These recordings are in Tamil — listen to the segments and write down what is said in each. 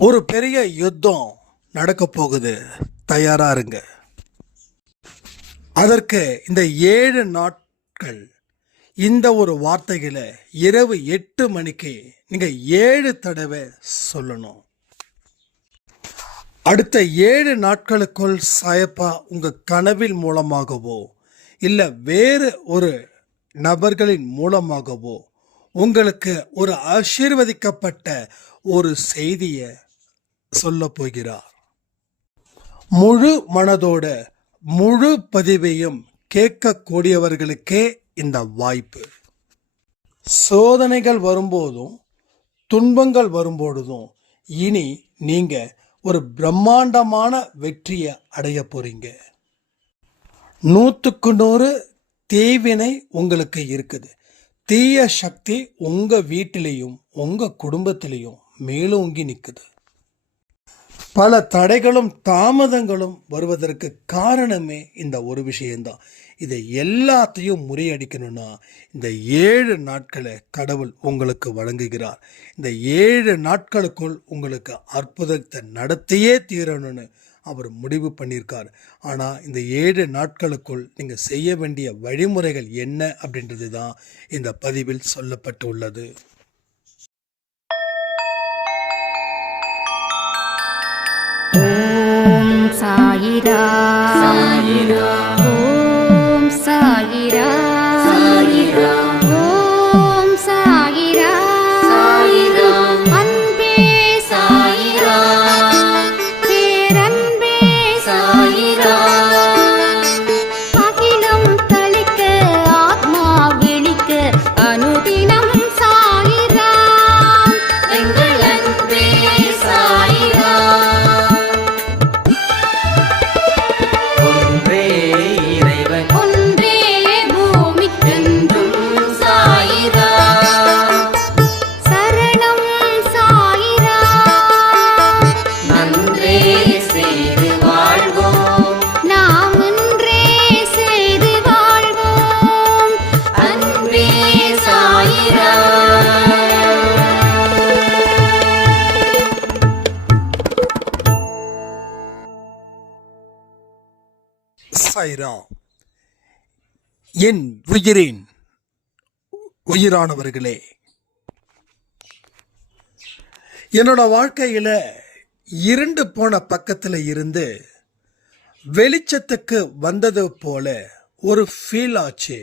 ஒரு பெரிய யுத்தம் நடக்க போகுது, தயாரா இருங்க. அதற்கு இந்த 7 நாட்கள் இந்த ஒரு வார்த்தைகளை இரவு 8 மணிக்கு நீங்க 7 தடவை சொல்லணும். அடுத்த 7 நாட்களுக்குள் சாயப்பா உங்க கனவின் மூலமாகவோ இல்லை வேறு ஒரு நபர்களின் மூலமாகவோ உங்களுக்கு ஒரு ஆசீர்வதிக்கப்பட்ட ஒரு செய்தியை சொல்ல போகிறார். முழு மனதோட முழு பதிவையும் கேட்கக்கூடியவர்களுக்கே இந்த வாய்ப்பு. சோதனைகள் வரும்போதும் துன்பங்கள் வரும்போதும் இனி நீங்க ஒரு பிரம்மாண்டமான வெற்றியை அடைய போறீங்க. 100% தீவினை உங்களுக்கு இருக்குது. தீய சக்தி உங்க வீட்டிலையும் உங்க குடும்பத்திலையும் மேலோங்கி நிற்குது. பல தடைகளும் தாமதங்களும் வருவதற்கு காரணமே இந்த ஒரு விஷயம்தான். இதை எல்லாத்தையும் முறியடிக்கணும்னா இந்த 7 நாட்களை கடவுள் உங்களுக்கு வழங்குகிறார். இந்த 7 நாட்களுக்குள் உங்களுக்கு அற்புதத்தை நடத்தியே தீரணும்னு அவர் முடிவு பண்ணியிருக்கார். ஆனால் இந்த 7 நாட்களுக்குள் நீங்கள் செய்ய வேண்டிய வழிமுறைகள் என்ன அப்படின்றது தான் இந்த பதிவில் சொல்லப்பட்டு உள்ளது. ஓம் சாயிரா சாயிரா, ஓம் சாயிரா சாயிரா, ஓம் சாயிரா சாயிரா, அன்பே சாயிரா, பேரன்பே சாயிரா, அகிலம் தளிக்க ஆத்மா விழிக்க அனுதினம் சாயிரா, எங்கள் அன்பே சாயிரா. சாய்ராம். என் உயிரின் உயிரானவர்களே, என்னோட வாழ்க்கையில இருண்டு போன பக்கத்துல இருந்து வெளிச்சத்துக்கு வந்தது போல ஒரு ஃபீல் ஆச்சு.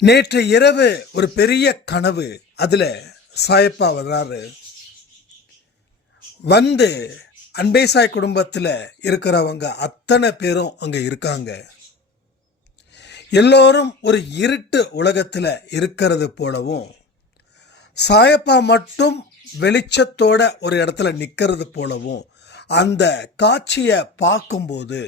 நேற்று இரவு ஒரு பெரிய கனவு. அதுல சாயப்பா வர்றாரு. வந்து அன்பேசாய் குடும்பத்தில் இருக்கிறவங்க அத்தனை பேரும் அங்கே இருக்காங்க. எல்லோரும் ஒரு இருட்டு உலகத்தில் இருக்கிறது போலவும், சாயப்பா மட்டும் வெளிச்சத்தோட ஒரு இடத்துல நிற்கிறது போலவும் அந்த காட்சியை பார்க்கும்போது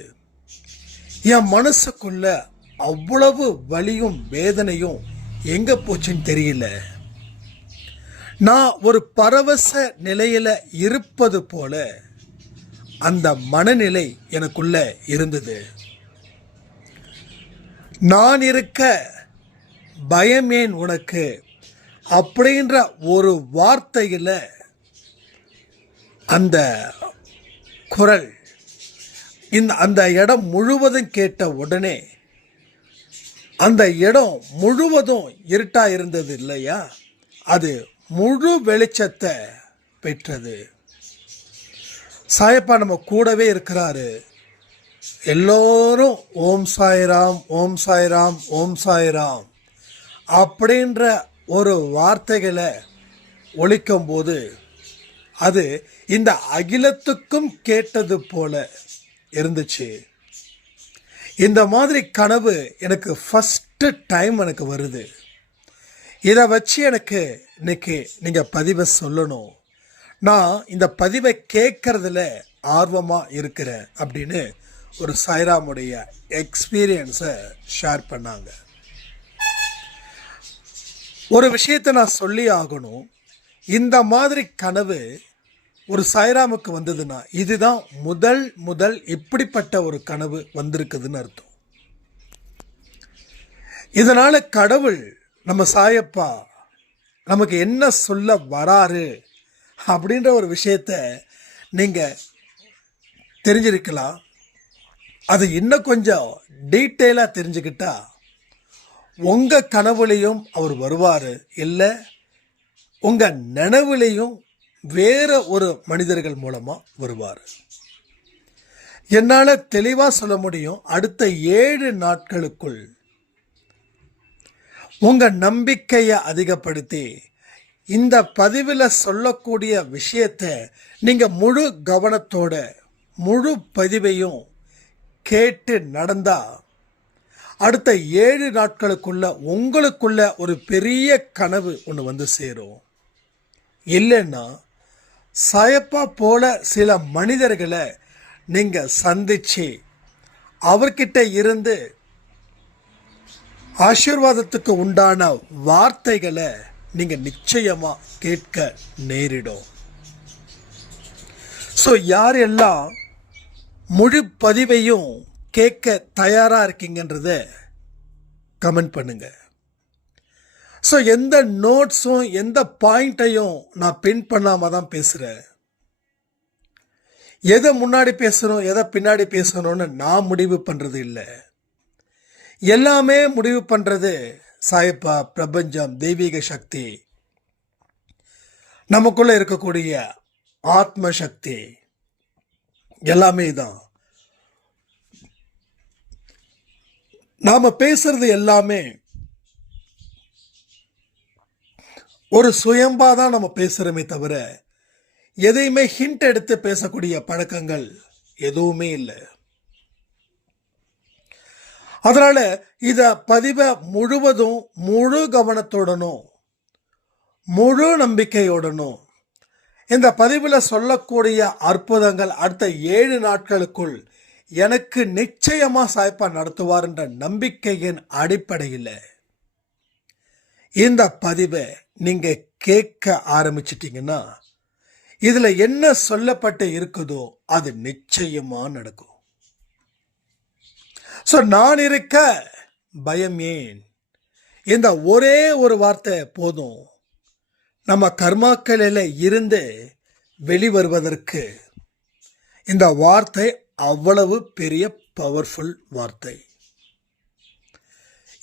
என் மனசுக்குள்ள அவ்வளவு வலியும் வேதனையும் எங்கே போச்சுன்னு தெரியல. நான் ஒரு பரவச நிலையில் இருப்பது போல அந்த மனநிலை எனக்குள்ள இருந்தது. நான் இருக்க பயமேன் உனக்கு அப்படின்ற ஒரு வார்த்தையில் அந்த குரல் அந்த இடம் முழுவதும் கேட்ட உடனே அந்த இடம் முழுவதும் இருட்டா இருந்தது இல்லையா, அது முழு வெளிச்சத்தை பெற்றது. சாயப்பா நம்ம கூடவே இருக்கிறாரு. எல்லோரும் ஓம் சாய்ராம், ஓம் சாய்ராம், ஓம் சாய்ராம் அப்படின்ற ஒரு வார்த்தைகளை ஒலிக்கும் போது அது இந்த அகிலத்துக்கும் கேட்டது போல இருந்துச்சு. இந்த மாதிரி கனவு எனக்கு ஃபஸ்ட்டு டைம் எனக்கு வருது. இதை வச்சு எனக்கு இன்னைக்கு நீங்கள் பதிவை சொல்லணும், நான் இந்த பதிவை கேட்கறதுல ஆர்வமாக இருக்கிறேன் அப்படின்னு ஒரு சாய்ராமுடைய எக்ஸ்பீரியன்ஸை ஷேர் பண்ணாங்க. ஒரு விஷயத்தை நான் சொல்லி ஆகணும். இந்த மாதிரி கனவு ஒரு சாய்ராமுக்கு வந்ததுன்னா இதுதான் முதல் இப்படிப்பட்ட ஒரு கனவு வந்திருக்குதுன்னு அர்த்தம். இதனால கடவுள் நம்ம சாயப்பா நமக்கு என்ன சொல்ல வராரு அப்படின்ற ஒரு விஷயத்த நீங்கள் தெரிஞ்சிருக்கலாம். அது இன்னும் கொஞ்சம் டீட்டெயிலாக தெரிஞ்சுக்கிட்டா உங்கள் கனவுலையும் அவர் வருவார், இல்லை உங்கள் நினைவுலையும் வேற ஒரு மனிதர்கள் மூலமாக வருவார். என்னால் தெளிவாக சொல்ல முடியும், அடுத்த 7 நாட்களுக்குள் உங்கள் நம்பிக்கையை அதிகப்படுத்தி இந்த பதிவில் சொல்லக்கூடிய விஷயத்தை நீங்கள் முழு கவனத்தோட முழு பதிவையும் கேட்டு நடந்தா அடுத்த 7 நாட்களுக்குள்ள உங்களுக்குள்ள ஒரு பெரிய கனவு ஒன்று வந்து சேரும். இல்லைன்னா சாயப்பா போல சில மனிதர்களை நீங்கள் சந்திச்சு அவர்கிட்ட இருந்து ஆசீர்வாதத்துக்கு உண்டான வார்த்தைகளை நீங்கள் நிச்சயமாக கேட்க நேரிடும். ஸோ யாரெல்லாம் முழு பதிவையும் கேட்க தயாராக இருக்கீங்கன்றத கமெண்ட் பண்ணுங்க. ஸோ எந்த நோட்ஸும் எந்த பாயிண்ட்டையும் நான் பின் பண்ணாமல் தான் பேசுகிறேன். எதை முன்னாடி பேசணும் எதை பின்னாடி பேசணும்னு நான் முடிவு பண்ணுறது இல்லை. எல்லாமே முடிவு பண்ணுறது சாயப்பா, பிரபஞ்சம், தெய்வீக சக்தி, நமக்குள்ள இருக்கக்கூடிய ஆத்ம சக்தி, எல்லாமே தான். நாம பேசுறது எல்லாமே ஒரு சுயம்பா தான் நம்ம பேசுறோமே தவிர எதையுமே ஹிண்ட் எடுத்து பேசக்கூடிய பழக்கங்கள் எதுவுமே இல்லை. அதனால இத பதிவை முழுவதும் முழு கவனத்துடனும் முழு நம்பிக்கையுடனும் இந்த பதிவில் சொல்லக்கூடிய அற்புதங்கள் அடுத்த 7 நாட்களுக்குள் எனக்கு நிச்சயமா சாய்ப்பா நடத்துவார் என்ற நம்பிக்கையின் அடிப்படையில் இந்த பதிவை நீங்க கேட்க ஆரம்பிச்சிட்டீங்கன்னா இதுல என்ன சொல்லப்பட்டு இருக்குதோ அது நிச்சயமா நடக்கும். ஸோ நான் இருக்க பயம் ஏன், இந்த ஒரே ஒரு வார்த்தை போதும் நம்ம கர்மாக்களில் இருந்து வெளிவருவதற்கு. இந்த வார்த்தை அவ்வளவு பெரிய பவர்ஃபுல் வார்த்தை.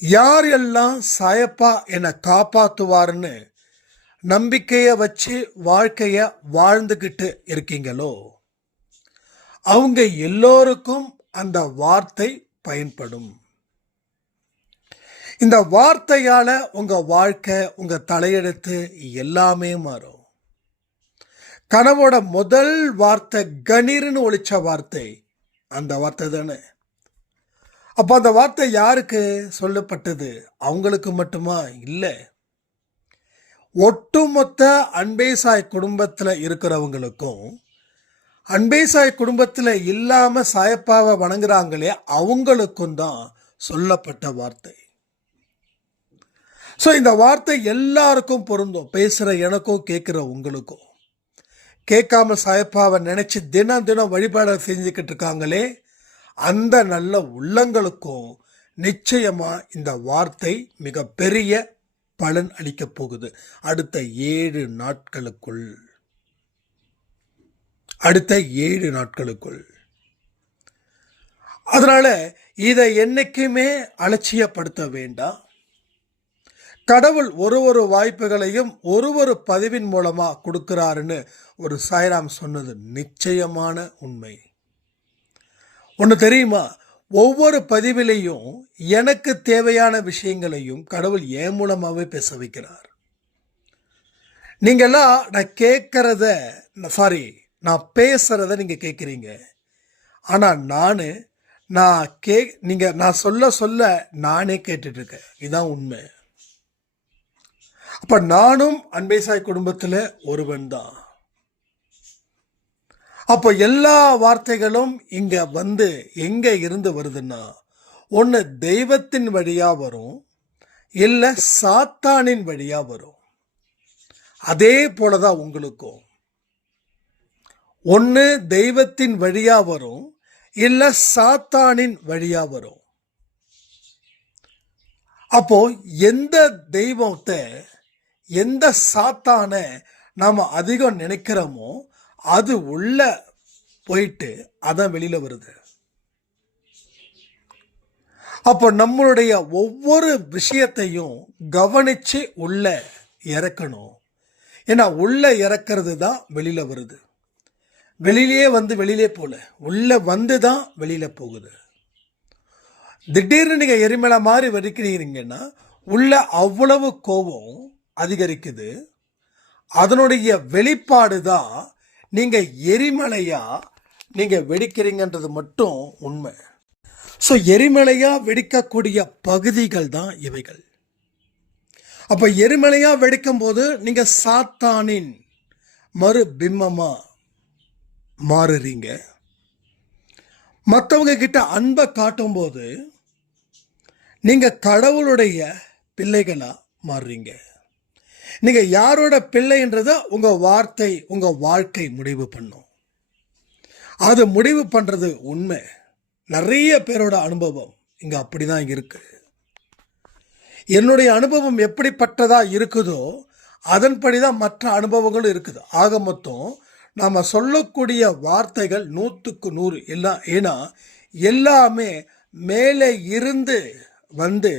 யார் எல்லாம் சாயப்பா என்னை காப்பாற்றுவார்னு நம்பிக்கையை வச்சு வாழ்க்கைய வாழ்ந்துக்கிட்டு இருக்கீங்களோ அவங்க எல்லோருக்கும் அந்த வார்த்தை பயன்படும். இந்த வார்த்தையால உங்க வாழ்க்கை, உங்க தலையெழுத்து எல்லாமே மாறும். கனவோட முதல் வார்த்தை கணீர்னு ஒழிச்ச வார்த்தை அந்த வார்த்தை தானே. அப்போ அந்த வார்த்தை யாருக்கு சொல்லப்பட்டது? அவங்களுக்கு மட்டுமா? இல்லை, ஒட்டுமொத்த அன்பேசாய் குடும்பத்தில் இருக்கிறவங்களுக்கும், அன்பேசாய் குடும்பத்தில் இல்லாம சாயப்பாவை வணங்குறாங்களே அவங்களுக்கும் தான் சொல்லப்பட்ட வார்த்தை. ஸோ இந்த வார்த்தை எல்லாருக்கும் பொருந்தும். பேசுகிற எனக்கும் கேட்குற உங்களுக்கும். கேட்காம சாயப்பாவை நினைச்சு தினம் தினம் வழிபாடு செஞ்சுக்கிட்டு இருக்காங்களே அந்த நல்ல உள்ளங்களுக்கும் நிச்சயமா இந்த வார்த்தை மிக பெரிய பலன் அளிக்க போகுது அடுத்த 7 நாட்களுக்குள். அடுத்த 7 நாட்களுக்குள். அதனால இதை என்னைக்குமே அலட்சியப்படுத்த வேண்டாம். கடவுள் ஒரு வாய்ப்புகளையும் ஒரு பதிவின் மூலமா கொடுக்கிறாருன்னு ஒரு சாய்ராம் சொன்னது நிச்சயமான உண்மை. ஒன்று தெரியுமா, ஒவ்வொரு பதிவிலையும் எனக்கு தேவையான விஷயங்களையும் கடவுள் என் மூலமாகவே பேச வைக்கிறார். நீங்கள்லாம் நான் பேசுறத நீங்க கேட்குறீங்க. ஆனால் நான் சொல்ல நானே கேட்டுட்டு இருக்கேன். இதுதான் உண்மை. அப்ப நானும் அன்பேசாய் குடும்பத்தில் ஒருவன் தான். அப்போ எல்லா வார்த்தைகளும் இங்க வந்து எங்க இருந்து வருதுன்னா, ஒன்று தெய்வத்தின் வழியா வரும், இல்லை சாத்தானின் வழியா வரும். அதே போலதான் உங்களுக்கும். ஒன்று தெய்வத்தின் வழியா வரும், இல்லை சாத்தானின் வழியா வரும். அப்போ எந்த தெய்வத்தை, எந்த சாத்தானை நாம் அதிகம் நினைக்கிறோமோ அது உள்ள போயிட்டு அதான் வெளியில வருது. அப்போ நம்மளுடைய ஒவ்வொரு விஷயத்தையும் கவனிச்சு உள்ள இறக்கணும். ஏன்னா உள்ள இறக்கிறது தான் வெளியில வருது. வெளியிலே வந்து வெளியிலே போல, உள்ள வந்து தான் வெளியில போகுது. திடீர்னு நீங்க எரிமலை மாதிரி வெடிக்கிறீங்கன்னா உள்ள அவ்வளவு கோபம் அதிகரிக்குது. அதனுடைய வெளிப்பாடு தான் நீங்க எரிமலையா நீங்க வெடிக்கிறீங்கன்றது மட்டும் உண்மை. ஸோ எரிமலையா வெடிக்கக்கூடிய பகுதிகள் தான் இவைகள். அப்ப எரிமலையா வெடிக்கும் போது நீங்க சாத்தானின் மறு பிம்பமா மாறுறீங்க. மற்றவங்க கிட்ட அன்பை காட்டும் போது நீங்க கடவுளுடைய பிள்ளைகளா மாறுறீங்க. நீங்க யாரோட பிள்ளைன்றத உங்க வார்த்தை உங்க வாழ்க்கை முடிவு பண்ணும். அது முடிவு பண்றது உண்மை. நிறைய பேரோட அனுபவம் இங்க அப்படிதான் இருக்கு. என்னுடைய அனுபவம் எப்படிப்பட்டதா இருக்குதோ அதன்படிதான் மற்ற அனுபவங்களும் இருக்குது. ஆக மொத்தம் நாம சொல்லக்கூடிய வார்த்தைகள் 100க்கு 100 எல்லாம். ஏன்னா எல்லாமே மேலே இருந்து வந்து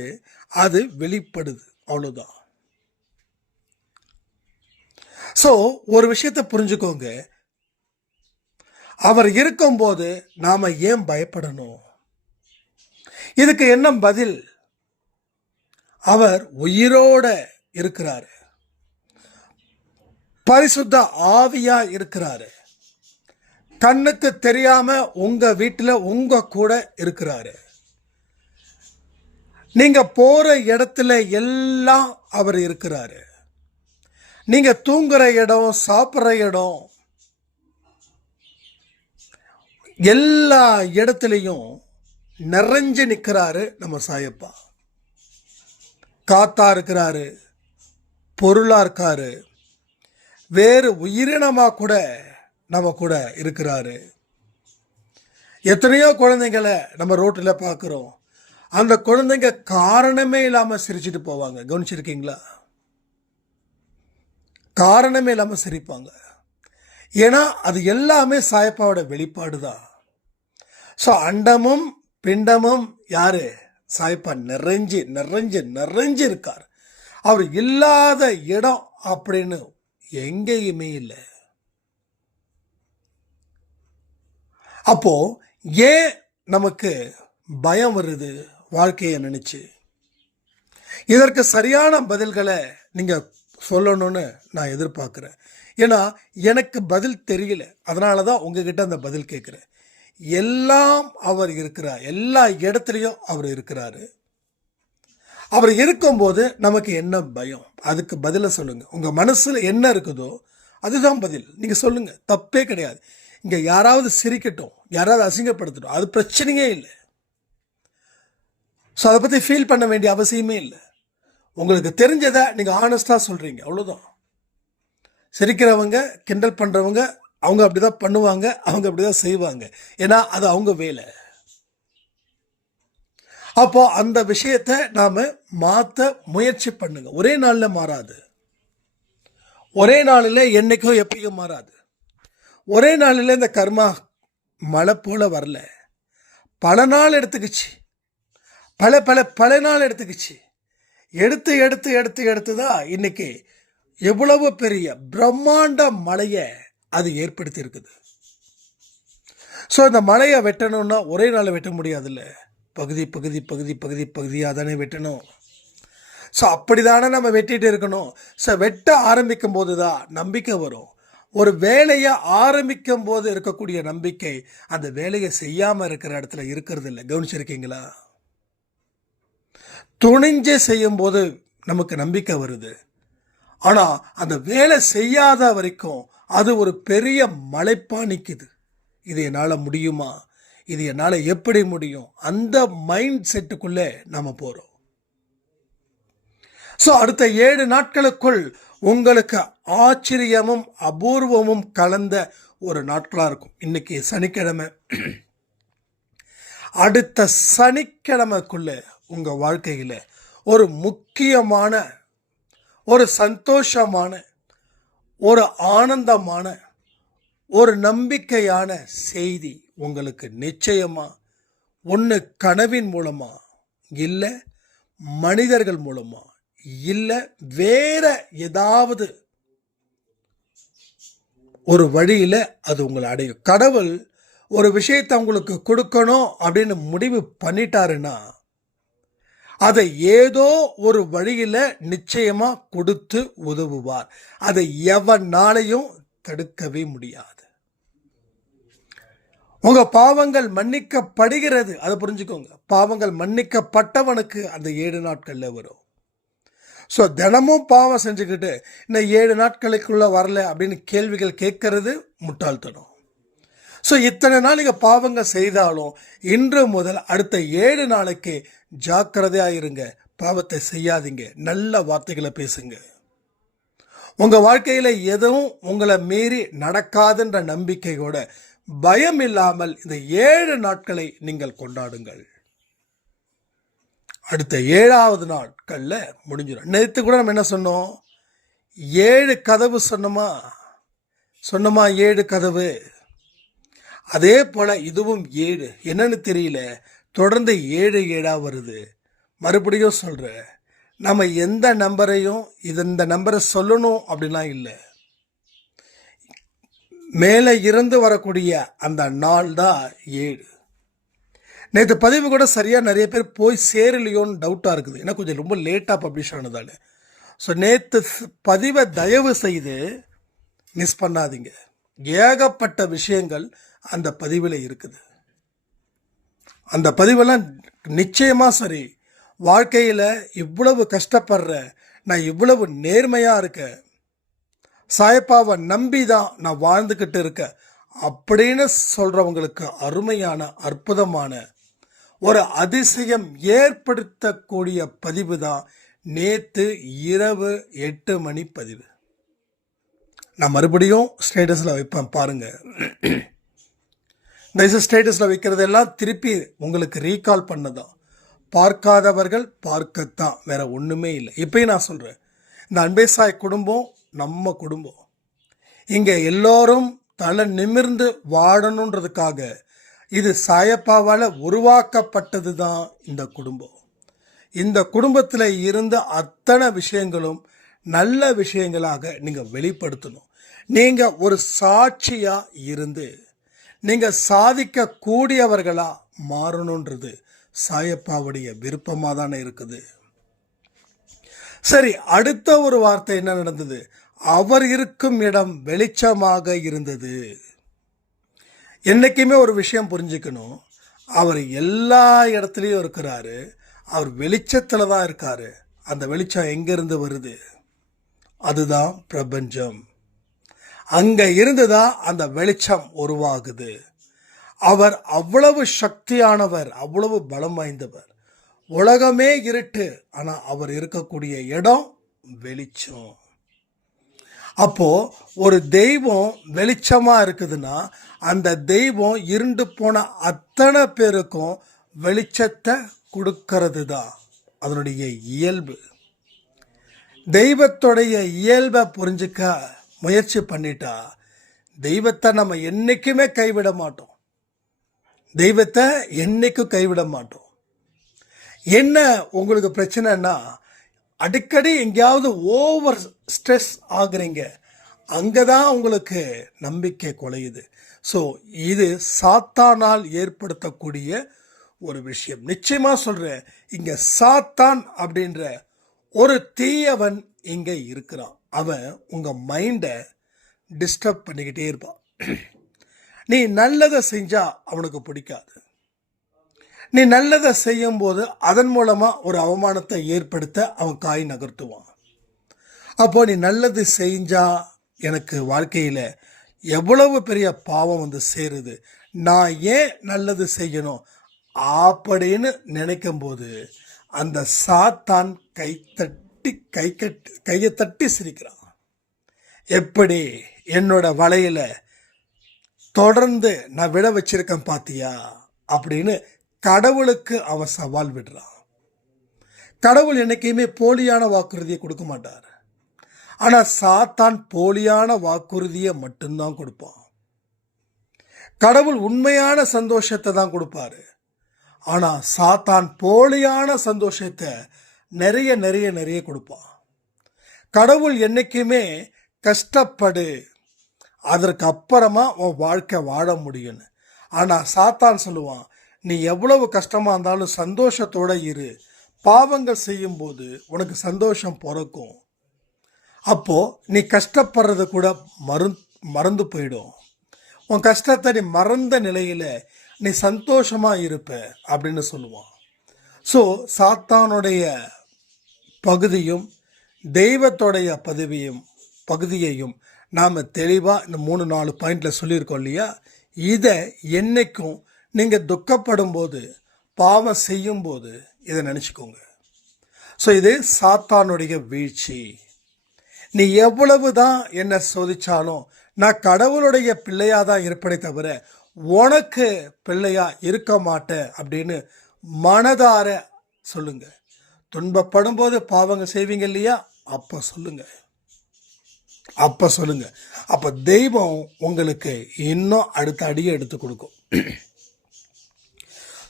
அது வெளிப்படுது, அவ்வளவுதான். ஸோ ஒரு விஷயத்தை புரிஞ்சுக்கோங்க, அவர் இருக்கும்போது நாம ஏன் பயப்படணும்? இதுக்கு என்ன பதில்? அவர் உயிரோட இருக்கிறாரு, பரிசுத்த ஆவியா இருக்கிறாரு, கண்ணுக்கு தெரியாம உங்க வீட்டில் உங்க கூட இருக்கிறாரு. நீங்க போற இடத்துல எல்லாம் அவர் இருக்கிறாரு. நீங்க தூங்குற இடம், சாப்பிட்ற இடம், எல்லா இடத்துலையும் நிறைஞ்சு நிற்கிறாரு நம்ம சாயப்பா. காத்தா இருக்கிறாரு, பொருளா இருக்காரு, வேறு உயிரினமா கூட நம்ம கூட இருக்கிறாரு. எத்தனையோ குழந்தைங்களை நம்ம ரோட்டில் பார்க்குறோம். அந்த குழந்தைங்க காரணமே இல்லாம சிரிச்சுட்டு போவாங்க. கவனிச்சிருக்கீங்களா? காரணமே இல்லாம சிரிப்பாங்க. ஏன்னா அது எல்லாமே சாயப்பாவோட வெளிப்பாடு தான். ஸோ அண்டமும் பிண்டமும் யாரு? சாயப்பா நிறைஞ்சு நிறைஞ்சு நிறைஞ்சு இருக்கார். அவர் இல்லாத இடம் அப்படின்னு எங்கேயுமே இல்லை. அப்போ ஏன் நமக்கு பயம் வருது வாழ்க்கையை நினைச்சு? இதற்கு சரியான பதில்களை நீங்க சொல்லணும்னு நான் எதிர்பார்க்கிறேன். ஏன்னா எனக்கு பதில் தெரியல, அதனால தான் உங்ககிட்ட அந்த பதில் கேட்குறேன். எல்லாம் அவர் இருக்கிறார், எல்லா இடத்துலையும் அவர் இருக்கிறாரு. அவர் இருக்கும்போது நமக்கு என்ன பயம்? அதுக்கு பதிலை சொல்லுங்க. உங்க மனசுல என்ன இருக்குதோ அதுதான் பதில். நீங்க சொல்லுங்க, தப்பே கிடையாது. இங்க யாராவது சிரிக்கட்டும், யாராவது அசிங்கப்படுத்தட்டும், அது பிரச்சனையே இல்லை. ஸோ அதை பற்றி ஃபீல் பண்ண வேண்டிய அவசியமே இல்லை. உங்களுக்கு தெரிஞ்சதை நீங்கள் ஆனஸ்டாக சொல்கிறீங்க, அவ்வளோதான். சிரிக்கிறவங்க, கிண்டல் பண்ணுறவங்க அவங்க அப்படி தான் பண்ணுவாங்க, அவங்க அப்படி தான் செய்வாங்க. ஏன்னா அது அவங்க வேலை. அப்போ அந்த விஷயத்தை நாம் மாற்ற முயற்சி பண்ணுங்க. ஒரே நாளில் மாறாது. ஒரே நாளில் என்னைக்கும் எப்பயும் மாறாது. ஒரே நாளில் இந்த கர்மா மழை போல வரல. பல நாள் எடுத்துக்கிச்சு, பல பல பல நாள் எடுத்துக்கிச்சு. எடுத்து எடுத்து எடுத்து எடுத்து தான் இன்னைக்கு எவ்வளவு பெரிய பிரம்மாண்ட மழையை அது ஏற்படுத்தி இருக்குது. ஸோ இந்த மழையை வெட்டணும்னா ஒரே நாளில் வெட்ட முடியாதுல்ல. பகுதி பகுதி பகுதி பகுதி பகுதியாக தானே வெட்டணும். ஸோ அப்படி தானே நம்ம வெட்டிட்டு இருக்கணும். ஸோ வெட்ட ஆரம்பிக்கும் போது தான் நம்பிக்கை வரும். ஒரு வேலையை ஆரம்பிக்கும் போது இருக்கக்கூடிய நம்பிக்கை அந்த வேலையை செய்யாமல் இருக்கிற இடத்துல இருக்கிறது இல்லை. கவனிச்சிருக்கீங்களா? துணிஞ்சு செய்யும் போது நமக்கு நம்பிக்கை வருது. ஆனால் அந்த வேலை செய்யாத வரைக்கும் அது ஒரு பெரிய மலைப்பா நிற்குது. இது என்னால் முடியுமா, இது என்னால் எப்படி முடியும், அந்த மைண்ட் செட்டுக்குள்ளே நாம் போகிறோம். ஸோ அடுத்த 7 நாட்களுக்குள் உங்களுக்கு ஆச்சரியமும் அபூர்வமும் கலந்த ஒரு நாட்களாக இருக்கும். இன்னைக்கு சனிக்கிழமை. அடுத்த சனிக்கிழமைக்குள்ள உங்கள் வாழ்க்கையில் ஒரு முக்கியமான, ஒரு சந்தோஷமான, ஒரு ஆனந்தமான ஒரு நம்பிக்கையான செய்தி உங்களுக்கு நிச்சயமா ஒன்று கனவின் மூலமா, இல்லை மனிதர்கள் மூலமா, இல்லை வேற ஏதாவது ஒரு வழியில் அது உங்களை அடையும். கடவுள் ஒரு விஷயத்தை உங்களுக்கு கொடுக்கணும் அப்படின்னு முடிவு பண்ணிட்டாருன்னா அதை ஏதோ ஒரு வழியில் நிச்சயமா கொடுத்து உதவுவார். அதை எவனாலையும் தடுக்கவே முடியாது. உங்க பாவங்கள் மன்னிக்கப்படுகிறது, அதை புரிஞ்சுக்கோங்க. பாவங்கள் மன்னிக்கப்பட்டவனுக்கு அந்த 7 நாட்கள்ல வரும். ஸோ தினமும் பாவம் செஞ்சுக்கிட்டு இன்னும் 7 நாட்களுக்குள்ள வரல அப்படின்னு கேள்விகள் கேட்கறது முட்டாள்தனம். ஸோ இத்தனை நாள் நீங்கள் பாவங்கள் செய்தாலும் இன்று முதல் அடுத்த 7 நாளைக்கு ஜாக்கிரதையாக இருங்க. பாவத்தை செய்யாதீங்க. நல்ல வார்த்தைகளை பேசுங்க. உங்கள் வாழ்க்கையில் எதுவும் உங்களை மீறி நடக்காதுன்ற நம்பிக்கையோட பயம் இல்லாமல் இந்த 7 நாட்களை நீங்கள் கொண்டாடுங்கள். அடுத்த 7வது நாட்கள்ல முடிஞ்சிடும். நேற்று கூட நம்ம என்ன சொன்னோம்? 7 கதவு சொன்னோமா 7 கதவு. அதே போல இதுவும் 7. என்னன்னு தெரியல, தொடர்ந்து 7 வருது. மறுபடியும் சொல்றேன், நம்ம எந்த நம்பரையும் இந்த நம்பரை சொல்லணும் அப்படின்லாம் இல்லை. மேலே இருந்து வரக்கூடிய அந்த நாள் தான் 7. நேற்று பதிவு கூட சரியாக நிறைய பேர் போய் சேரலையோன்னு டவுட்டாக இருக்குது. ஏன்னா கொஞ்சம் ரொம்ப லேட்டாக பப்ளிஷ் ஆனதால். ஸோ நேற்று பதிவை தயவு செய்து மிஸ் பண்ணாதீங்க. ஏகப்பட்ட விஷயங்கள் அந்த பதிவில் இருக்குது. அந்த பதிவெல்லாம் நிச்சயமாக சரி. வாழ்க்கையில் இவ்வளவு கஷ்டப்படுறேன், நான் இவ்வளவு நேர்மையாக இருக்கேன், சாயப்பாவை நம்பி தான் நான் வாழ்ந்துக்கிட்டு இருக்கேன் அப்படின்னு சொல்கிறவங்களுக்கு அருமையான அற்புதமான ஒரு அதிசயம் ஏற்படுத்தக்கூடிய பதிவு தான் நேற்று இரவு 8 மணி பதிவு. நான் மறுபடியும் ஸ்டேட்டஸில் வைப்பேன் பாருங்கள். இந்த ஸ்டேட்டஸில் வைக்கிறதெல்லாம் திருப்பி உங்களுக்கு ரீகால் பண்ணதான். பார்க்காதவர்கள் பார்க்கத்தான், வேற ஒன்றுமே இல்லை. இப்பயும் நான் சொல்கிறேன், இந்த அன்பே சாய் குடும்பம் நம்ம குடும்பம். இங்கே எல்லோரும் தலை நிமிர்ந்து வாழணுன்றதுக்காக இது சாயப்பாவால் உருவாக்கப்பட்டது தான் இந்த குடும்பம். இந்த குடும்பத்தில் இருந்த அத்தனை விஷயங்களும் நல்ல விஷயங்களாக நீங்கள் வெளிப்படுத்தணும். நீங்கள் ஒரு சாட்சியாக இருந்து நீங்கள் சாதிக்கக்கூடியவர்களாக மாறணுன்றது சாயப்பாவுடைய விருப்பமாக தானே இருக்குது. சரி, அடுத்த ஒரு வார்த்தை என்ன நடந்தது? அவர் இருக்கும் இடம் வெளிச்சமாக இருந்தது. என்னைக்குமே ஒரு விஷயம் புரிஞ்சுக்கணும், அவர் எல்லா இடத்துலையும் இருக்கிறாரு. அவர் வெளிச்சத்தில் தான் இருக்காரு. அந்த வெளிச்சம் எங்கிருந்து வருது? அதுதான் பிரபஞ்சம். அங்கே இருந்து தான் அந்த வெளிச்சம் உருவாகுது. அவர் அவ்வளவு சக்தியானவர், அவ்வளவு பலம் வாய்ந்தவர். உலகமே இருட்டு, ஆனால் அவர் இருக்கக்கூடிய இடம் வெளிச்சம். அப்போ ஒரு தெய்வம் வெளிச்சமா இருக்குதுன்னா அந்த தெய்வம் இருண்டு போன அத்தனை பேருக்கும் வெளிச்சத்தை கொடுக்கறது தான் அதனுடைய இயல்பு. தெய்வத்துடைய இயல்பை புரிஞ்சுக்க முயற்சி பண்ணிட்டா தெய்வத்தை நம்ம என்னைக்குமே கைவிட மாட்டோம். தெய்வத்தை என்னைக்கும் கைவிட மாட்டோம். என்ன உங்களுக்கு பிரச்சனைன்னா, அடிக்கடி எங்கேயாவது ஓவர் ஸ்ட்ரெஸ் ஆகுறீங்க, அங்கே தான் உங்களுக்கு நம்பிக்கை குலையுது. ஸோ இது சாத்தானால் ஏற்படுத்தக்கூடிய ஒரு விஷயம். நிச்சயமாக சொல்கிறேன், இங்கே சாத்தான் அப்படின்ற ஒரு தீயவன் இங்கே இருக்கிறான். அவன் உங்கள் மைண்டை டிஸ்டர்ப் பண்ணிக்கிட்டே இருப்பான். நீ நல்லதை செஞ்சால் அவனுக்கு பிடிக்காது. நீ நல்லதை செய்யும்போது அதன் மூலமாக ஒரு அவமானத்தை ஏற்படுத்த அவன் காய் நகர்த்துவான். அப்போ நீ நல்லது செஞ்சால் எனக்கு வாழ்க்கையில் எவ்வளவு பெரிய பாவம் வந்து சேருது, நான் ஏன் நல்லது செய்யணும் அப்படின்னு நினைக்கும்போது அந்த சாத்தான் கையை தட்டி சிரிக்கிறான். எப்படி என்னோட வலையில் தொடர்ந்து நான் விட வச்சிருக்கேன் பாத்தியா அப்படின்னு கடவுளுக்கு அவன் சவால் விடுறான். கடவுள் என்னைக்குமே போலியான வாக்குறுதியை கொடுக்க மாட்டார். ஆனால் சாத்தான் போலியான வாக்குறுதியை மட்டும்தான் கொடுப்பான். கடவுள் உண்மையான சந்தோஷத்தை தான் கொடுப்பாரு. ஆனால் சாத்தான் போலியான சந்தோஷத்தை நிறைய நிறைய நிறைய கொடுப்பான். கடவுள் என்னைக்குமே கஷ்டப்படு, அதற்கு அப்புறமா உன் வாழ்க்கை வாழ முடியும்னு. ஆனால் சாத்தான் சொல்லுவான், நீ எவ்வளவு கஷ்டமாக இருந்தாலும் சந்தோஷத்தோட இரு, பாவங்கள் செய்யும்போது உனக்கு சந்தோஷம் பிறக்கும், அப்போ நீ கஷ்டப்படுறது கூட மறந்து போயிடும், உன் கஷ்டத்தை நீ மறந்த நிலையில் நீ சந்தோஷமாக இருப்ப அப்படின்னு சொல்லுவான். ஸோ சாத்தானுடைய பகுதியும் தெய்வத்தோடைய பகுதியையும் நாம் தெளிவாக இந்த 3-4 பாயிண்டில் சொல்லியிருக்கோம் இல்லையா. இதை என்னைக்கும் நீங்கள் துக்கப்படும் போது, பாவம் செய்யும்போது இதை நினச்சிக்கோங்க. ஸோ இது சாத்தானுடைய வீழ்ச்சி. நீ எவ்வளவு தான் என்னை சோதிச்சாலும் நான் கடவுளுடைய பிள்ளையாக தான் இருப்பதை தவிர உனக்கு பிள்ளையா இருக்க மாட்டேன் அப்படின்னு மனதார சொல்லுங்க. துன்பப்படும் போது பாவங்கள் செய்வீங்க இல்லையா, அப்போ சொல்லுங்க. அப்போ தெய்வம் உங்களுக்கு இன்னும் அடுத்த அடியை எடுத்து கொடுக்கும்.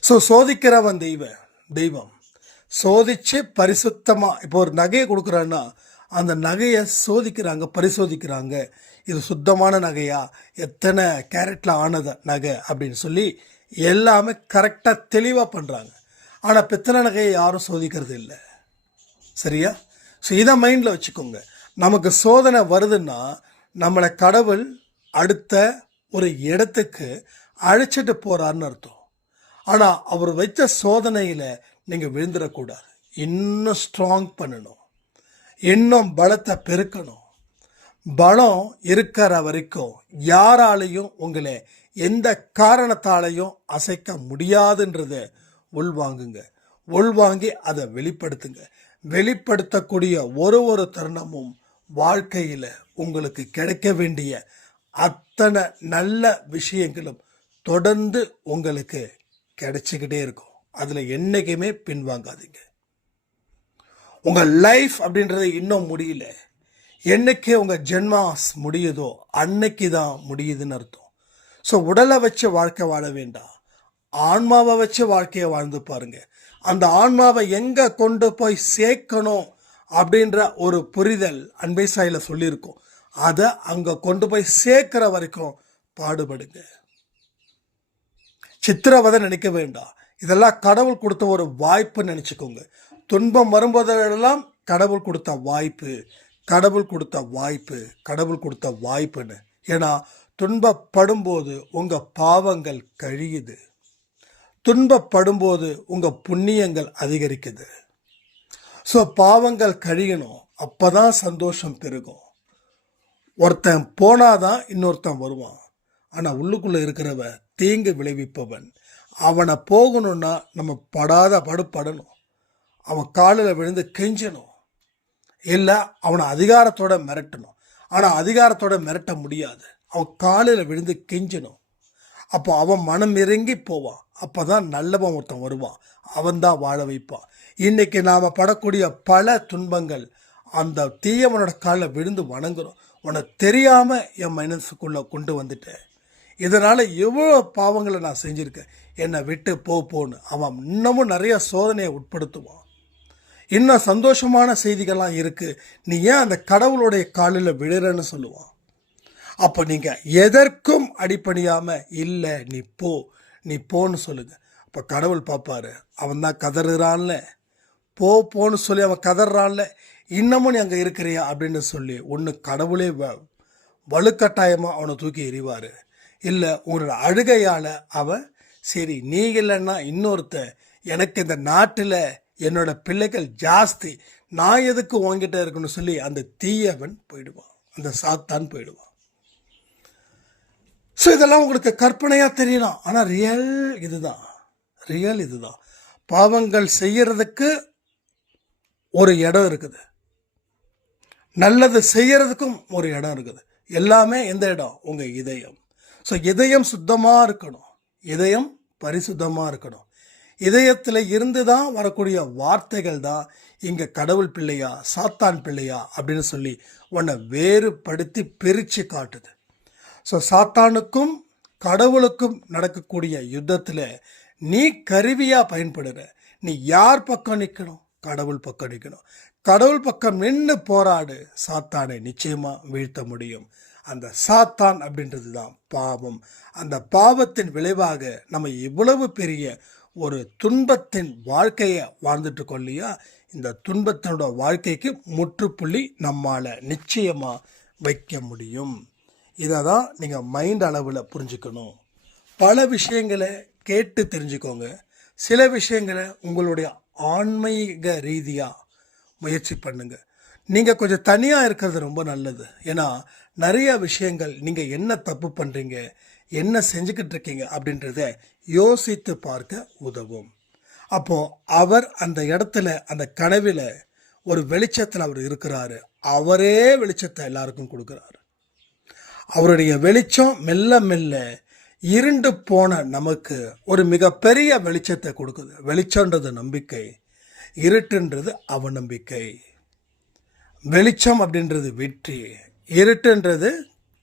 ஸோ சோதிக்கிறவன் தெய்வம் சோதிச்சு பரிசுத்தமாக, இப்போ ஒரு நகையை கொடுக்குறான்னா அந்த நகையை பரிசோதிக்கிறாங்க. இது சுத்தமான நகையா, எத்தனை கேரட்டில் ஆனத நகை அப்படின்னு சொல்லி எல்லாமே கரெக்டாக தெளிவாக பண்ணுறாங்க. ஆனால் பித்தளை நகையை யாரும் சோதிக்கிறது இல்லை. சரியா? ஸோ இதை மைண்டில் வச்சுக்கோங்க. நமக்கு சோதனை வருதுன்னா நம்மளை கடவுள் அடுத்த ஒரு இடத்துக்கு அழைச்சிட்டு போகிறாருன்னு அர்த்தம். ஆனால் அவர் வைத்த சோதனையில் நீங்கள் விழுந்துடக்கூடாது. இன்னும் ஸ்ட்ராங் பண்ணணும், இன்னும் பலத்தை பெருக்கணும். பலம் இருக்கிற வரைக்கும் யாராலையும் உங்களை எந்த காரணத்தாலையும் அசைக்க முடியாதுன்றத உள்வாங்கி அதை வெளிப்படுத்துங்க. வெளிப்படுத்தக்கூடிய ஒரு தருணமும் வாழ்க்கையில் உங்களுக்கு கிடைக்க வேண்டிய அத்தனை நல்ல விஷயங்களும் தொடர்ந்து உங்களுக்கு கிடைச்சிக்கிட்டே இருக்கும். அதில் என்றைக்குமே பின்வாங்காதீங்க. உங்கள் லைஃப் அப்படின்றது இன்னும் முடியல. என்னைக்கு உங்கள் ஜென்மாஸ் முடியுதோ அன்னைக்கு தான் முடியுதுன்னு அர்த்தம். ஸோ உடலை வச்சு வாழ்க்கை வாழ வேண்டாம், ஆன்மாவை வச்சு வாழ்க்கையை வாழ்ந்து பாருங்க. அந்த ஆன்மாவை எங்கே கொண்டு போய் சேர்க்கணும் அப்படின்ற ஒரு புரிதல் அன்பை சாயில் சொல்லியிருக்கோம். அதை அங்கே கொண்டு போய் சேர்க்கிற வரைக்கும் பாடுபடுங்க. சித்திரவதை நினைக்க வேண்டாம். இதெல்லாம் கடவுள் கொடுத்த ஒரு வாய்ப்பு நினச்சிக்கோங்க. துன்பம் வரும்போதெல்லாம் கடவுள் கொடுத்த வாய்ப்புன்னு. ஏன்னா துன்பப்படும் போது உங்கள் பாவங்கள் கழியுது, துன்பப்படும்போது உங்கள் புண்ணியங்கள் அதிகரிக்குது. ஸோ பாவங்கள் கழியணும், அப்போ தான் சந்தோஷம் பெருகும். ஒருத்தன் போனாதான் இன்னொருத்தன் வருவான். ஆனால் உள்ளுக்குள்ளே இருக்கிறவன் தீங்கு விளைவிப்பவன். அவனை போகணுன்னா நம்ம படாத படணும், அவன் காலில் விழுந்து கெஞ்சணும், இல்லை அவனை அதிகாரத்தோட மிரட்டணும். ஆனால் அதிகாரத்தோட மிரட்ட முடியாது, அவன் காலில் விழுந்து கெஞ்சணும். அப்போ அவன் மனம் இறங்கி போவான். அப்போ தான் நல்லவன் ஒருத்தன் வருவான், அவன் தான் வாழ வைப்பான். இன்றைக்கி நாம் படக்கூடிய பல துன்பங்கள் அந்த தீயவனோட காலில் விழுந்து வணங்குறோம். உனக்கு தெரியாமல் என் மனசுக்குள்ளே கொண்டு வந்துட்டேன், இதனால் எவ்வளோ பாவங்களை நான் செஞ்சுருக்கேன், என்னை விட்டு போன்னு அவன் இன்னமும் நிறைய சோதனையை உட்படுத்துவான். இன்னும் சந்தோஷமான செய்திகள்லாம் இருக்குது, நீ ஏன் அந்த கடவுளுடைய காலில் விழுறன்னு சொல்லுவான். அப்போ நீங்கள் எதற்கும் அடிப்பணியாமல் இல்லை நீ போன்னு சொல்லுங்கள். அப்போ கடவுள் பார்ப்பாரு, அவன் தான் கதறான்ல, போன்னு சொல்லி அவன் கதறான்ல, இன்னமும் நீ அங்கே இருக்கிறியா அப்படின்னு சொல்லி ஒன்று கடவுளே வலுக்கட்டாயமாக அவனை தூக்கி எறிவார். இல்லை உன்னோட அழுகையால் அவன் சரி நீ இல்லைன்னா இன்னொருத்த, எனக்கு இந்த நாட்டில் என்னோட பிள்ளைகள் ஜாஸ்தி, நான் எதுக்கு உங்ககிட்ட இருக்குன்னு சொல்லி அந்த தீயவன் போயிடுவான், அந்த சாத்தான் போயிடுவான். ஸோ இதெல்லாம் உங்களுக்கு கற்பனையாக தெரியலாம், ஆனால் ரியல் இதுதான். பாவங்கள் செய்யறதுக்கு ஒரு இடம் இருக்குது, நல்லது செய்யறதுக்கும் ஒரு இடம் இருக்குது. எல்லாமே எந்த இடம்? உங்கள் இதயம். ஸோ இதயம் சுத்தமாக இருக்கணும், இதயம் பரிசுத்தமாக இருக்கணும். இதயத்தில் இருந்து தான் வரக்கூடிய வார்த்தைகள் தான் இங்கே கடவுள் பிள்ளையா சாத்தான் பிள்ளையா அப்படின்னு சொல்லி உன்னை வேறுபடுத்தி பிரித்து காட்டுது. ஸோ சாத்தானுக்கும் கடவுளுக்கும் நடக்கக்கூடிய யுத்தத்தில் நீ கருவியாக பயன்படுற. நீ யார் பக்கம் நிற்கணும்? கடவுள் பக்கம் நிற்கணும். கடவுள் பக்கம் நின்று போராடு. சாத்தானை நிச்சயமாக வீழ்த்த முடியும். அந்த சாத்தான் அப்படின்றது தான் பாவம். அந்த பாவத்தின் விளைவாக நம்ம இவ்வளவு பெரிய ஒரு துன்பத்தின் வாழ்க்கையை வாழ்ந்துட்டு கொள்ளையா, இந்த துன்பத்தினோட வாழ்க்கைக்கு முற்றுப்புள்ளி நம்மால் நிச்சயமாக வைக்க முடியும். இதை தான் நீங்கள் மைண்ட் அளவில் புரிஞ்சுக்கணும். பல விஷயங்களை கேட்டு தெரிஞ்சுக்கோங்க. சில விஷயங்களை உங்களுடைய ஆன்மீக ரீதியாக முயற்சி பண்ணுங்க. நீங்கள் கொஞ்சம் தனியாக இருக்கிறது ரொம்ப நல்லது. ஏன்னா நிறைய விஷயங்கள் நீங்கள் என்ன தப்பு பண்ணுறீங்க, என்ன செஞ்சுக்கிட்டு இருக்கீங்க அப்படின்றத யோசித்து பார்க்க உதவும். அப்போது அவர் அந்த இடத்துல அந்த கனவில் ஒரு வெளிச்சத்தில் அவர் இருக்கிறாரு. அவரே வெளிச்சத்தை எல்லாருக்கும் கொடுக்குறாரு. அவருடைய வெளிச்சம் மெல்ல மெல்ல இருண்டு போன நமக்கு ஒரு மிகப்பெரிய வெளிச்சத்தை கொடுக்குது. வெளிச்சன்றது நம்பிக்கை, இருட்டுன்றது அவநம்பிக்கை. வெளிச்சம் அப்படின்றது வெற்றி, இருட்டுன்றது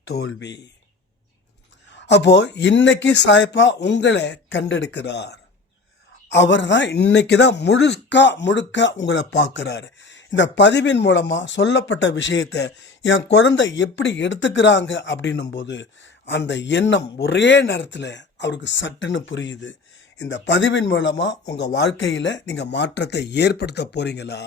தோல்வி. அப்போ இன்னைக்கு சாயப்பா உங்களை கண்டெடுக்கிறார். அவர் தான் இன்னைக்கு தான் முழுக்க உங்களை பார்க்குறாரு. இந்த பதிவின் மூலமாக சொல்லப்பட்ட விஷயத்தை என் குழந்தை எப்படி எடுத்துக்கிறாங்க அப்படின்னும் போது அந்த எண்ணம் ஒரே நேரத்தில் அவருக்கு சட்டுன்னு புரியுது. இந்த பதிவின் மூலமாக உங்கள் வாழ்க்கையில் நீங்கள் மாற்றத்தை ஏற்படுத்த போகிறீங்களா,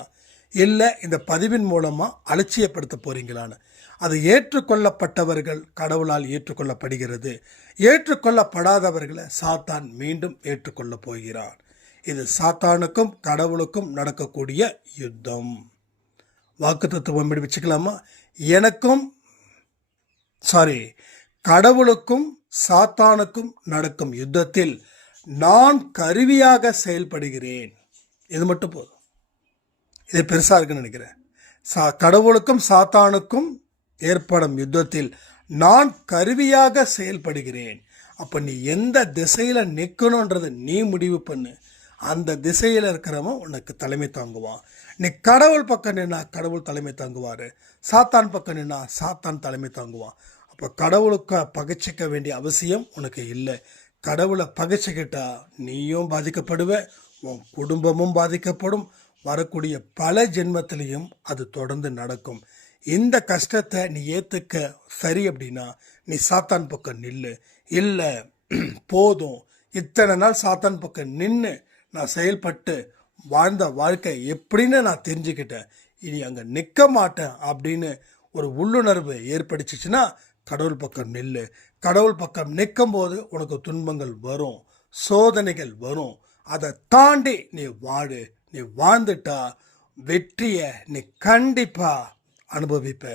இல்லை இந்த பதிவின் மூலமாக அலட்சியப்படுத்த போகிறீங்களான்னு. அது ஏற்றுக்கொள்ளப்பட்டவர்கள் கடவுளால் ஏற்றுக்கொள்ளப்படுகிறது. ஏற்றுக்கொள்ளப்படாதவர்களை சாத்தான் மீண்டும் ஏற்றுக்கொள்ள போகிறான். இது சாத்தானுக்கும் கடவுளுக்கும் நடக்கக்கூடிய யுத்தம். வாக்குத்தத்தம் வச்சுக்கலாமா? கடவுளுக்கும் சாத்தானுக்கும் நடக்கும் யுத்தத்தில் நான் கருவியாக செயல்படுகிறேன். இது மட்டும் போதும். இது பெருசாக இருக்குன்னு நினைக்கிறேன். கடவுளுக்கும் சாத்தானுக்கும் ஏற்படும் யுத்தத்தில் நான் கருவியாக செயல்படுகிறேன். அப்போ நீ எந்த திசையில் நிற்கணுன்றது நீ முடிவு பண்ணு. அந்த திசையில் இருக்கிறவன் உனக்கு தலைமை தாங்குவான். நீ கடவுள் பக்கம் நின்னா கடவுள் தலைமை தாங்குவார். சாத்தான் பக்கம் நின்னா சாத்தான் தலைமை தாங்குவான். அப்போ கடவுளுக்கு பகைச்சிக்க வேண்டிய அவசியம் உனக்கு இல்லை. கடவுளை பகைச்சிக்கிட்டா நீயும் பாதிக்கப்படுவ, உன் குடும்பமும் பாதிக்கப்படும். வரக்கூடிய பல ஜென்மத்திலையும் அது தொடர்ந்து நடக்கும். இந்த கஷ்டத்தை நீ ஏற்றுக்க சரி அப்படின்னா நீ சாத்தான் பக்கம் நில்லு. இல்லை போதும், இத்தனை நாள் சாத்தான் பக்கம் நின்று நான் செயல்பட்டு வாழ்ந்த வாழ்க்கை எப்படின்னு நான் தெரிஞ்சுக்கிட்டேன், இனி அங்கே நிற்க மாட்டேன் அப்படின்னு ஒரு உள்ளுணர்வு ஏற்படுச்சுன்னா கடவுள் பக்கம் நில்லு. கடவுள் பக்கம் நிற்கும் போது உனக்கு துன்பங்கள் வரும், சோதனைகள் வரும். அதை தாண்டி நீ வாழு. நீ வாழ்ந்துட்டா வெற்றியை நீ கண்டிப்பாக அனுபவிப்ப.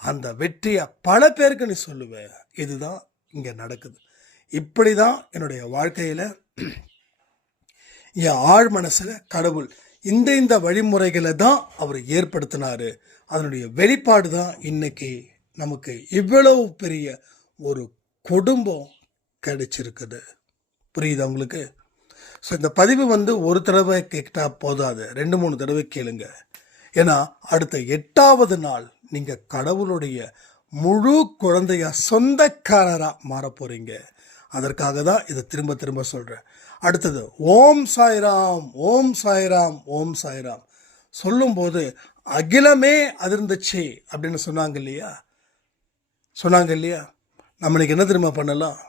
அந்த வெற்றியை பல பேருக்கு நீ சொல்லுவ. இதுதான் இங்கே நடக்குது. இப்படி தான் என்னுடைய வாழ்க்கையில் என் ஆழ் மனசில் கடவுள் இந்த வழிமுறைகளை தான் அவர் ஏற்படுத்தினார். அதனுடைய வெளிப்பாடு தான் இன்னைக்கு நமக்கு இவ்வளவு பெரிய ஒரு குடும்பம் கிடைச்சிருக்குது. புரியுது உங்களுக்கு? ஸோ இந்த பதிவு ஒரு தடவை கேட்டால் போதாது, 2-3 தடவை கேளுங்க. ஏன்னா அடுத்த 8வது நாள் நீங்கள் கடவுளுடைய முழு குழந்தையா சொந்தக்காரராக மாற போகிறீங்க. அதற்காக தான் இதை திரும்ப திரும்ப சொல்கிறேன். அடுத்தது ஓம் சாய்ராம், ஓம் சாய்ராம், ஓம் சாய்ராம் சொல்லும்போது அகிலமே அதிர்ந்துச்சு அப்படின்னு சொன்னாங்க இல்லையா? நம்ம இன்னைக்கு என்ன திரும்ப பண்ணலாம்?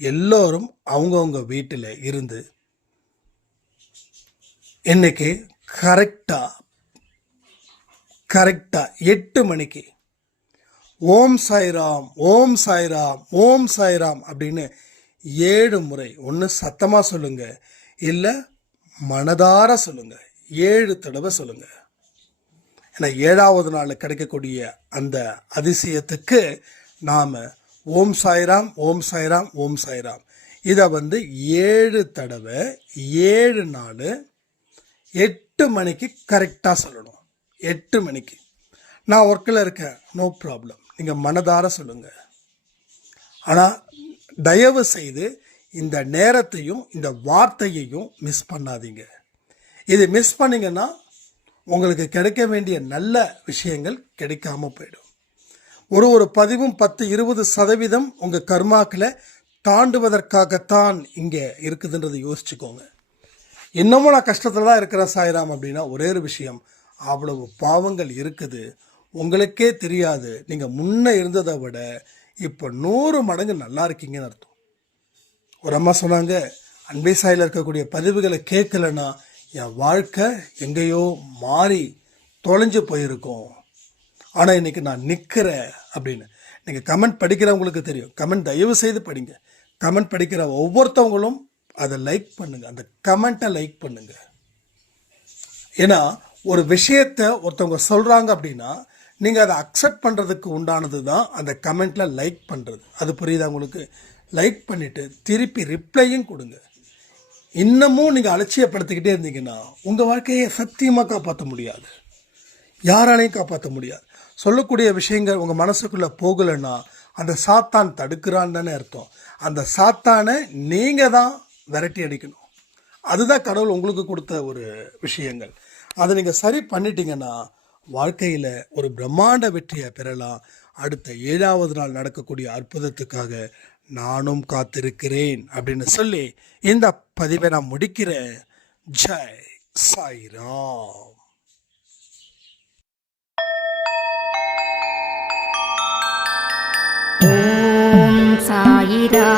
எல்லோரும் அவங்கவுங்க வீட்டில் இருந்து இன்னைக்கு கரெக்டாக 8 மணிக்கு ஓம் சாய்ராம், ஓம் சாய்ராம், ஓம் சாய்ராம் அப்படின்னு 7 முறை, ஒன்று சத்தமாக சொல்லுங்க, இல்லை மனதார சொல்லுங்க, 7 தடவை சொல்லுங்க. ஏன்னா 7வது நாளில் கிடைக்கக்கூடிய அந்த அதிசயத்துக்கு நாம் ஓம் சாய்ராம், ஓம் சாய்ராம், ஓம் சாய்ராம் இதை 7 தடவை 7 நாள் 8 மணிக்கு கரெக்டாக சொல்லணும். 8 மணிக்கு. நான் ஒர்க்கில் இருக்கேன், நோ ப்ராப்ளம், நீங்கள் மனதார சொல்லுங்கள். ஆனால் தயவு செய்து இந்த நேரத்தையும் இந்த வார்த்தையையும் மிஸ் பண்ணாதீங்க. இது மிஸ் பண்ணிங்கன்னா உங்களுக்கு கிடைக்க வேண்டிய நல்ல விஷயங்கள் கிடைக்காம போயிடும். ஒரு பதிவும் 10-20% உங்கள் கர்மாக்களை தாண்டுவதற்காகத்தான் இங்கே இருக்குதுன்றதை யோசிச்சுக்கோங்க. இன்னமும் நான் கஷ்டத்தில் தான் இருக்கிறேன் சாய்ராம் அப்படின்னா ஒரே ஒரு விஷயம், அவ்வளவு பாவங்கள் இருக்குது, உங்களுக்கே தெரியாது. நீங்கள் முன்ன இருந்ததை விட இப்போ 100 மடங்கு நல்லா இருக்கீங்கன்னு அர்த்தம். ஒரு அம்மா சொன்னாங்க, அன்பே சாயில் இருக்கக்கூடிய பதிவுகளை கேட்கலன்னா என் வாழ்க்கை எங்கேயோ மாறி தொலைஞ்சு போயிருக்கும், ஆனால் இன்றைக்கி நான் நிற்கிறேன் அப்படின்னு. நீங்கள் கமெண்ட் படிக்கிறவங்களுக்கு தெரியும். கமெண்ட் தயவு செய்து படிங்க. கமெண்ட் படிக்கிற ஒவ்வொருத்தவங்களும் அதை லைக் பண்ணுங்கள், அந்த கமெண்ட்டை லைக் பண்ணுங்கள். ஏன்னா ஒரு விஷயத்தை ஒருத்தவங்க சொல்கிறாங்க அப்படின்னா நீங்கள் அதை அக்செப்ட் பண்ணுறதுக்கு உண்டானது தான் அந்த கமெண்ட்டில் லைக் பண்ணுறது. அது புரியுதா உங்களுக்கு? லைக் பண்ணிவிட்டு திருப்பி ரிப்ளையும் கொடுங்க. இன்னமும் நீங்கள் அலட்சியப்படுத்திக்கிட்டே இருந்தீங்கன்னா உங்கள் வாழ்க்கையை சத்தியமாக காப்பாற்ற முடியாது, யாராலையும் காப்பாற்ற முடியாது. சொல்லக்கூடிய விஷயங்கள் உங்கள் மனசுக்குள்ளே போகலைன்னா அந்த சாத்தான் தடுக்கிறான்னு தானே அர்த்தம். அந்த சாத்தானை நீங்கள் தான் விரட்டி அடிக்கணும். அதுதான் கடவுள் உங்களுக்கு கொடுத்த ஒரு விஷயங்கள். அதை நீங்கள் சரி பண்ணிட்டீங்கன்னா வாழ்க்கையில் ஒரு பிரம்மாண்ட வெற்றியை பெறலாம். அடுத்த 7வது நாள் நடக்கக்கூடிய அற்புதத்துக்காக நானும் காத்திருக்கிறேன் அப்படின்னு சொல்லி இந்த பதிவை நான் முடிக்கிறேன். ஜெய் சாய்ராம். ஓம் சாயிரா.